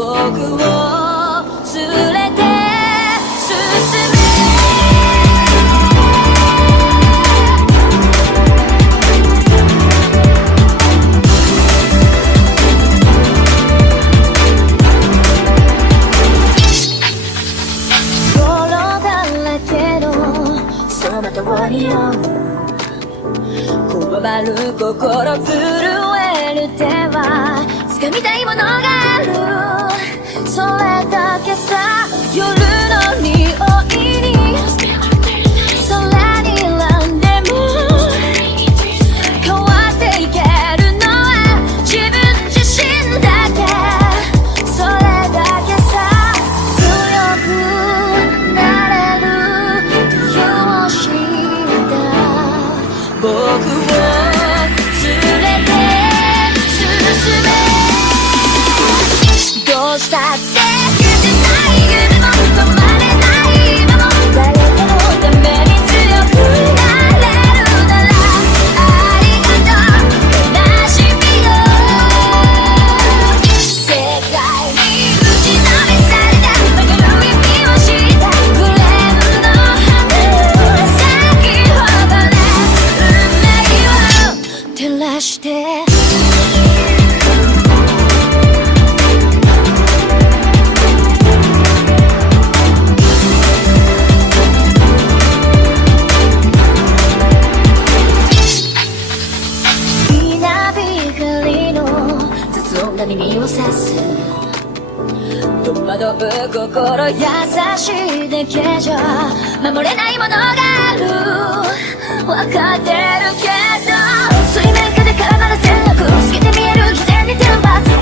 僕を連れて進めまとわり合うこわばる心震える手は掴みたいものがあるそれだけさ夜の匂いに空にランでも変わっていけるのは自分自身だけそれだけさ強くなれる理由を知った僕を連れて進めどうしたって消せない夢も止まれない今も誰かのために強くなれるならありがとう悲しみよ世界に打ちのめされたわかる意味を知ったグレーの花咲き誇れ運命を照らして耳をさす戸惑う心優しいだけじゃ守れないものがある分かってるけど水面下で絡まる線路透けて見える偽善に天罰